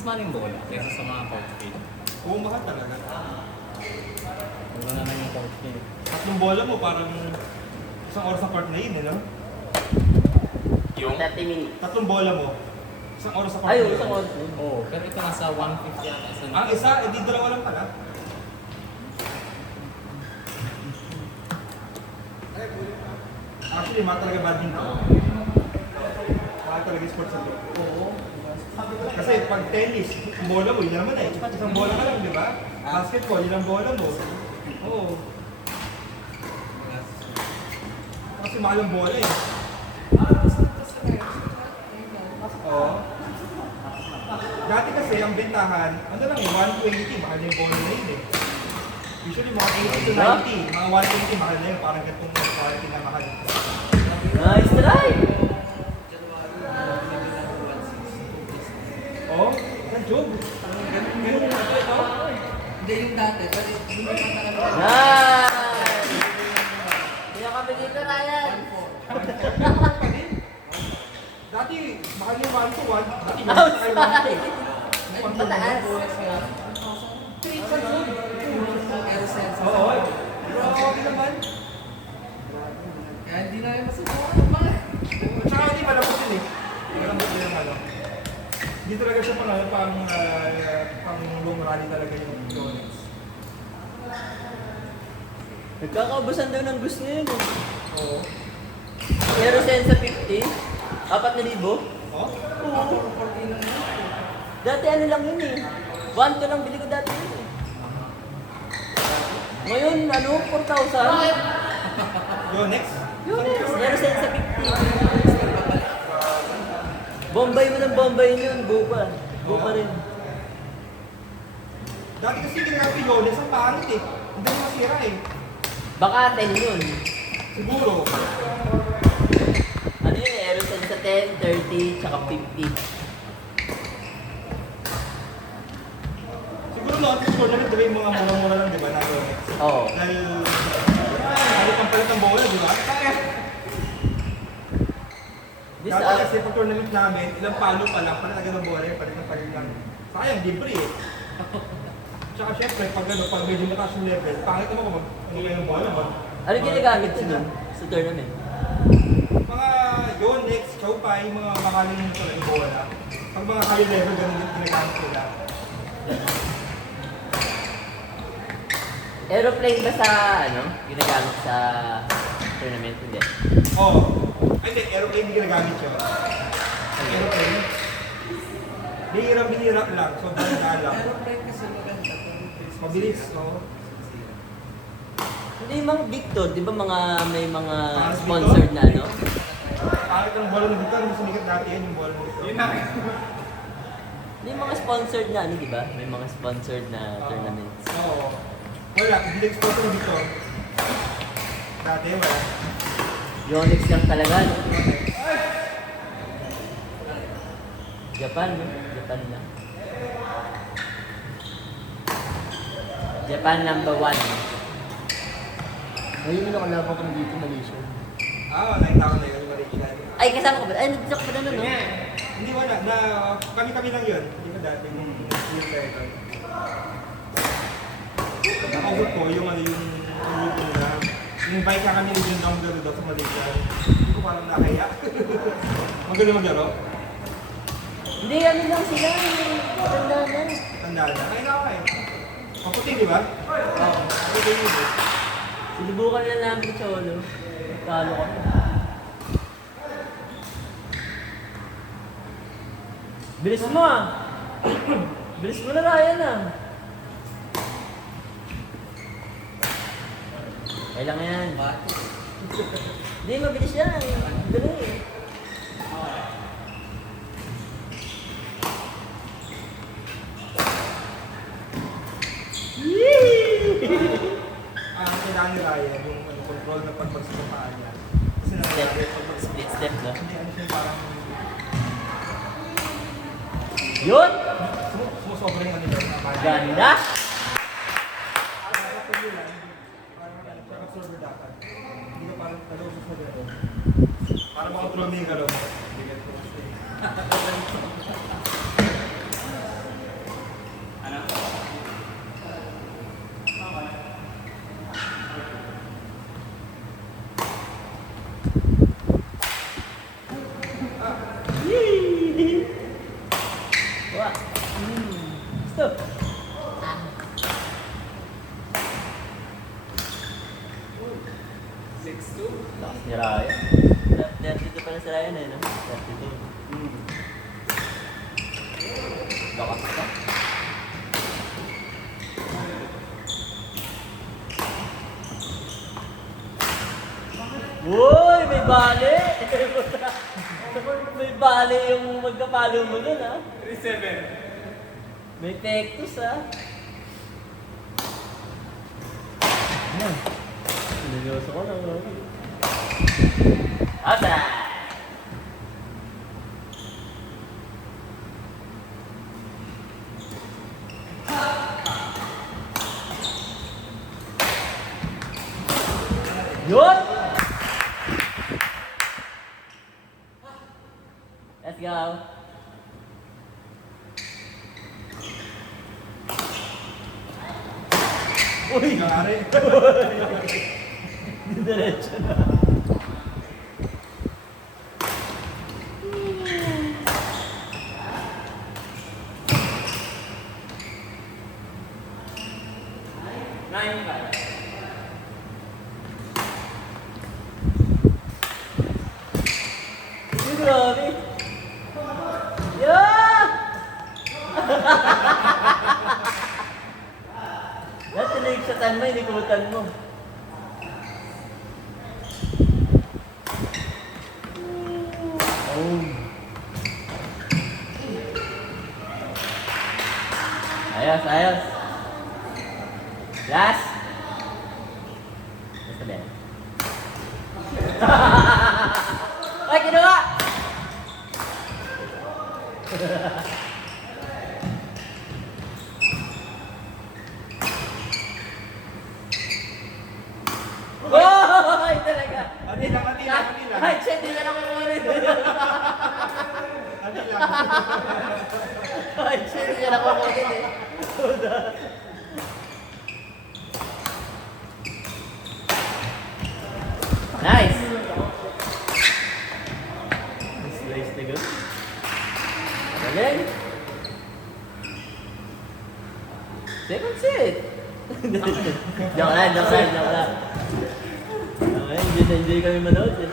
Mas mahal yung bola kaysa sa mga court feed. Oo, mahal talaga. Wala naman yung court feed. Tatlong bola mo, parang isang oras sa court na yun, no? Yung? 30 minutes. Tatlong bola mo, isang oras sa court Ay, na yun. isang oras. Oo, pero ito nasa 150 yata. Ang isa, edi dalawa lang pala. Actually, mahal talaga badminton. Mahal talaga yung sports ito. Oo. Kasi pag tennis, yung bola mo, yun naman eh. Isang bola ka lang, di ba? Basketball, yun ang bola mo. Oo. Kasi mahal ang bola eh. Oo. Dati kasi ang bentahan, ano lang eh, 120, mahal yung bola na yun eh. Usually mga 80 to 90, mga 120 mahal na yun, parang ganitong quality na mahal. Nice try! Oh, ang job. Ganun na ito. Hindi yung dati, pero hindi pa talaga. Nice! Hindi na kami dito, Ryan. Dati, mahal yung 1 to 1. Dati, Outside! Ang Pataas. Aerosense. Oo. Grabe naman. Kaya hindi na yung masubukan. Bakit? At saka hindi malambot din eh. Malambot din yung ano. Hindi talaga siya pang long rally talaga yung donuts. Nagkakaubusan daw ng gusto niya yun. Oo. Pero sense sa 50, 4,000. Oh? Oo. Dati ano lang yun eh. 1 to lang bili ko dati yun eh. Ngayon, ano, 4,000. Yo, next. Yun eh. Pero sense sa 50. Bombay mo ng Bombay yun, go pa. Go pa rin. Dati kasi ginagamit yung Yones, ang pangit eh. Hindi mo masira eh. Baka 10 yun. Siguro. Ano yun eh, aerosense sa 10, 30, tsaka 50. Siguro notice ko na diba yung mga mura-mura lang, di ba, na Yones? Oo. Dahil, ano pang palit ng bola, di ba? Di Dati sa... kasi pag tournament namin, ilang palo pa lang, palit agad ng bola, palit ng palit lang. Sayang, libre eh. Tsaka syempre, pag medyo mataas yung level, pangit naman kung ano kayo ng bola mo. Ano ginagamit yun nun sa tournament? Mga Yonex, Chowpai, mga mahalin mo talaga yung bola. Pag mga high level, ganun yung ginagamit nila. Aeroplane ba sa ano? Ginagamit sa tournament? Hindi. Oo. Ay, hindi, aeroplane hindi ginagamit yun. Aeroplane? Bihirap lang, so dahil lang. Aeroplane kasi maganda. Mabilis, no? Hindi mga big to, di ba mga may mga Parang sponsored na ano? Pangit ang bola ng dito, ang sinikat dati yan yung bola ng dito. Yun na. May mga sponsored na ano, di ba? May mga sponsored na tournaments. Oo. Wala, hindi export na dito. Dati, wala. Yonex lang talaga, no? Japan, no? Japan lang. Japan number 1. Ayun yung nakalaban ko na dito, Malaysia. Nakita ko na yun, Malaysia. Ay, kasama ko ba? Ay, nandito ka pa na, no? Hindi wala, kami lang yun. Hindi ko dati, yung record. Nakausap ko yung grupo nila. Invite ka kami yung down garo daw sa Malaysia. Hindi ko parang nakaya. Magaling maglaro? Hindi, ano lang sila. Tanda na. Tanda na. Ay, nakakay. Maputi, di ba? Oo. Maputi yun eh. Sinubukan na namin solo. Talo ko. Bilis mo ah! Bilis mo na, Ryan ah! Kailangan yan. Hindi, mabilis yan. Galing eh. Kailangan ni Ryan yung control na pagbagsak ng paa niya. Kasi nasabi, Split step na. hindi ano siya parang Yun! sumusobra yung ano yun. Ganda! Parang absorber dapat. Hindi ka parang talusok sa gano'n. Para makatrol mo yung gano'n. Dito. Lakas ni Ryan. Dito pala si Ryan eh, no? 32. Lakas ka. Uy, may bali! May bali yung magkapalo mo dun, ha? 3-7. May pektus, ha? Ano? Neryoso ko na, bro. Asa! Yun! Let's go. Uy! Nangyari. Diretso na. Nine five. Uy, grabe. Yeah! Dati na-exatan mo, inikutan mo. Oh. Ayos, ayos. Last. Basta din. Ay, kinuha! Oh! Ay, talaga. Adi lang, adi lang, adi lang. Ay, shit, di na lang kukunin. Adi lang. Ay, shit, di na lang kukunin eh. Nice! Slice na good. Galing! Second set! Joke lang, joke lang, joke lang. Okay, enjoy kami manood eh.